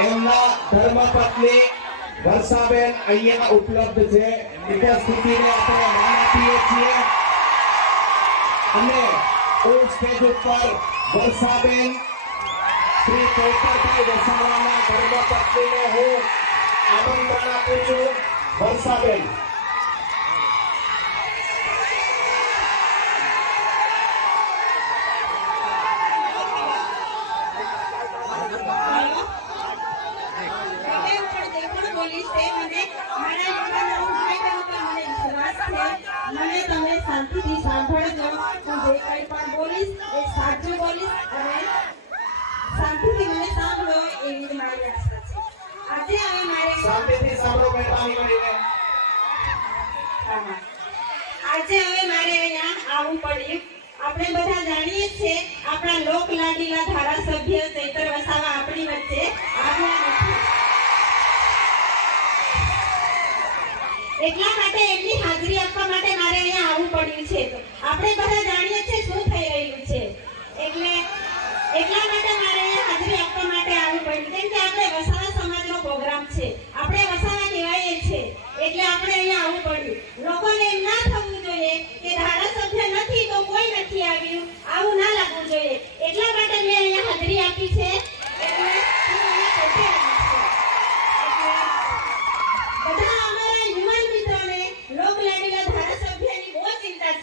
ધર્મપત્ની વર્ષાબેન અહીંયા ઉપલબ્ધ છે. ઉપસ્થિતિને આપણે માન આપીએ છીએ. અને ઓલ સ્ટેજ ઉપર વર્ષાબેન શ્રી પોપટભાઈ વસાવાના ધર્મપત્નીને હું આમંત્રણ આપું છું. વર્ષાબેન તમે પણ જે પણ બોલીશ તે મને મારા જીવનના ઉદ્ધારક ઉપર મને વિશ્વાસ છે મને તમે શાંતિથી સાંભળજો. હું જે કંઈ પણ બોલીશ એ સાચું બોલીશ અને શાંતિથી મને સાંભળો એવી મારી આશા છે. આજે હવે મારે શાંતિથી સાંભળો મહેરબાની કરીને આજે હવે મારે અહીંયા આવવું પડ્યું. આપણે બધા જાણીએ છીએ આપણા લોક લાડીલા ધારાસભ્ય એટલા માટે એમની હાજરી આપવા માટે મારે અહીંયા આવવું પડ્યું છે. આપણે બધા જાણીએ છીએ શું થઈ રહ્યું છે એટલે એટલા માટે મારે અહીંયા હાજરી આપવા માટે આવવું પડ્યું કેમ કે આપણે વસાવા સમાજનો પ્રોગ્રામ છે આપણે વસાવા કહેવાય છે એટલે આપણે અહીંયા આવવું પડ્યું લોકોને એમ ના થવું જોઈએ કે ધારાસભ્ય નથી તો કોઈ નથી આવ્યું આવું ના લાગવું જોઈએ એટલા માટે મેં અહીંયા હાજરી આપી છે એટલે હું અહીંયા પોતે આવી છું એટલે બધા અમારા યુવાન મિત્રોને લોક લાડીલા ધારાસભ્યની બહુ ચિંતા છે અને લોકો રાહ જોઈ બેઠા છે. ક્યાં છે ધારાસભ્ય? પણ જાણો એ ધારાસભ્ય ક્યાં છે તે આપણે બધા જાણીએ છીએ ધારાસભ્ય અત્યારે કઈ જગ્યાએ છે એટલે મારા યુવાન મિત્રોને એમ કહેવા માંગુ છું કે હંમેશા આપણા ધારાસભ્ય યુવાનો માટે લડતા આવ્યા છે અને સડકથી સડકના બધા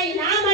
એમને